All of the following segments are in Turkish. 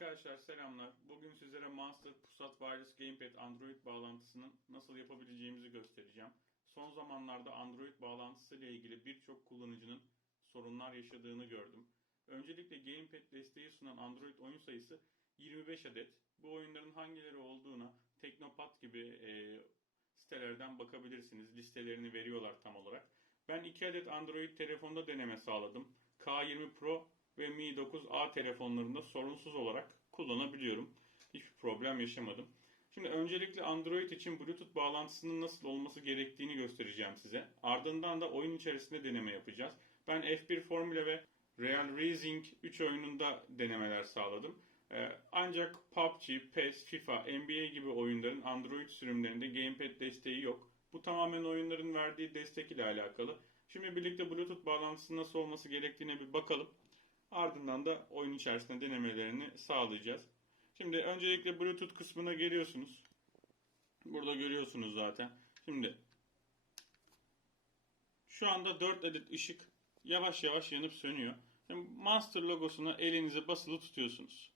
Arkadaşlar selamlar. Bugün sizlere Monster Pusat Wireless Gamepad Android bağlantısının nasıl yapabileceğimizi göstereceğim. Son zamanlarda Android bağlantısı ile ilgili birçok kullanıcının sorunlar yaşadığını gördüm. Öncelikle Gamepad desteği sunan Android oyun sayısı 25 adet. Bu oyunların hangileri olduğuna Teknopat gibi e, sitelerden bakabilirsiniz. Listelerini veriyorlar tam olarak. Ben 2 adet Android telefonda deneme sağladım. K20 Pro ve Mi 9A telefonlarında sorunsuz olarak kullanabiliyorum. Hiçbir problem yaşamadım. Şimdi öncelikle Android için Bluetooth bağlantısının nasıl olması gerektiğini göstereceğim size. Ardından da oyun içerisinde deneme yapacağız. Ben F1 Formula ve Real Racing 3 oyununda denemeler sağladım. Ee, ancak PUBG, PES, FIFA, NBA gibi oyunların Android sürümlerinde gamepad desteği yok. Bu tamamen oyunların verdiği destek ile alakalı. Şimdi birlikte Bluetooth bağlantısının nasıl olması gerektiğine bir bakalım. Ardından da oyun içerisinde denemelerini sağlayacağız. Şimdi öncelikle Bluetooth kısmına geliyorsunuz. Burada görüyorsunuz zaten. Şimdi şu anda 4 adet ışık yavaş yavaş yanıp sönüyor. Şimdi Master logosuna elinize basılı tutuyorsunuz.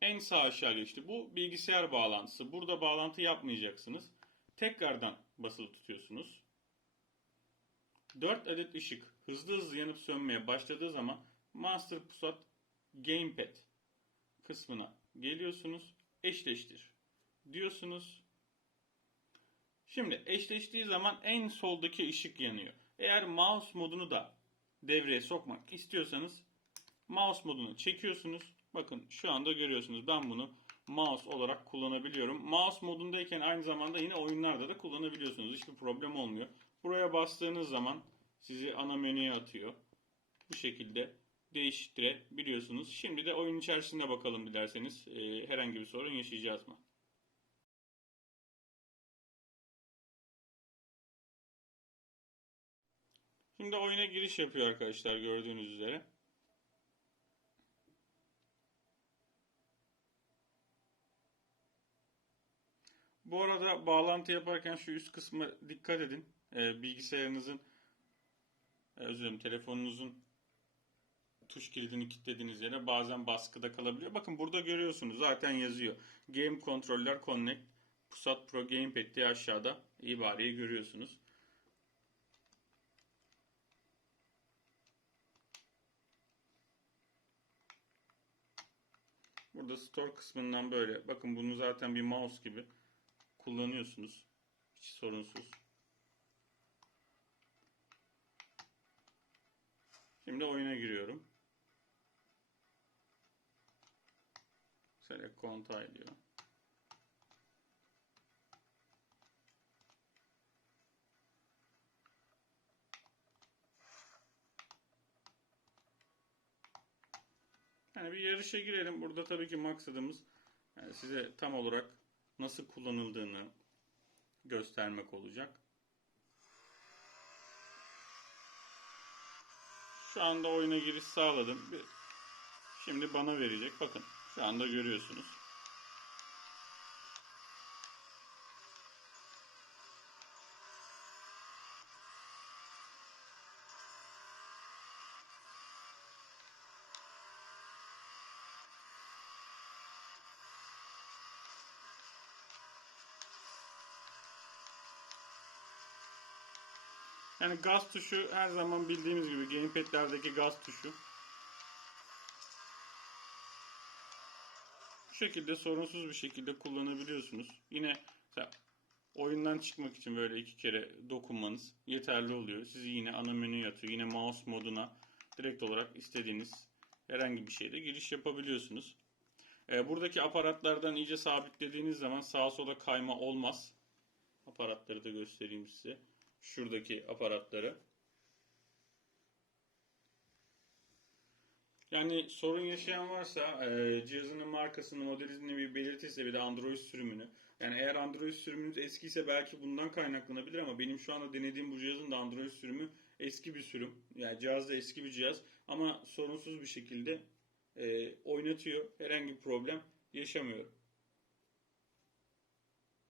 En sağ aşağı geçti. Bu bilgisayar bağlantısı. Burada bağlantı yapmayacaksınız. Tekrardan basılı tutuyorsunuz. 4 adet ışık hızlı hızlı yanıp sönmeye başladığı zaman Master Pusat Gamepad kısmına geliyorsunuz. Eşleştir diyorsunuz. Şimdi eşleştiği zaman en soldaki ışık yanıyor. Eğer mouse modunu da devreye sokmak istiyorsanız mouse modunu çekiyorsunuz. Bakın şu anda görüyorsunuz ben bunu mouse olarak kullanabiliyorum. Mouse modundayken aynı zamanda yine oyunlarda da kullanabiliyorsunuz. Hiçbir problem olmuyor. Buraya bastığınız zaman sizi ana menüye atıyor. Bu şekilde değiştirebiliyorsunuz. Şimdi de oyun içerisinde bakalım dilerseniz e, herhangi bir sorun yaşayacağız mı? Şimdi oyuna giriş yapıyor arkadaşlar gördüğünüz üzere. Bu arada bağlantı yaparken şu üst kısma dikkat edin. Ee, bilgisayarınızın e, özür dilerim telefonunuzun tuş kilidini kilitlediğiniz yere bazen baskıda kalabiliyor. Bakın burada görüyorsunuz zaten yazıyor. Game Controller Connect Pusat Pro Gamepad diye aşağıda ibareyi görüyorsunuz. Burada store kısmından böyle. Bakın bunu zaten bir mouse gibi kullanıyorsunuz. Hiç sorunsuz. Şimdi oyuna giriyorum. Select Contact diyor. Yani bir yarışa girelim. Burada tabii ki maksadımız yani size tam olarak nasıl kullanıldığını göstermek olacak. Şu anda oyuna giriş sağladım. Şimdi bana verecek. Bakın şu anda görüyorsunuz. Yani gaz tuşu her zaman bildiğimiz gibi gamepad'lerdeki gaz tuşu. Bu şekilde sorunsuz bir şekilde kullanabiliyorsunuz. Yine oyundan çıkmak için böyle iki kere dokunmanız yeterli oluyor. Sizi yine ana menüye atıyor. Yine mouse moduna direkt olarak istediğiniz herhangi bir şeyde giriş yapabiliyorsunuz. Ee, buradaki aparatlardan iyice sabitlediğiniz zaman sağa sola kayma olmaz. Aparatları da göstereyim size şuradaki aparatları. Yani sorun yaşayan varsa e, cihazının markasını, modelini bir belirtirse bir de Android sürümünü. Yani eğer Android sürümünüz eskiyse belki bundan kaynaklanabilir ama benim şu anda denediğim bu cihazın da Android sürümü eski bir sürüm. Yani cihaz da eski bir cihaz ama sorunsuz bir şekilde e, oynatıyor. Herhangi bir problem yaşamıyorum.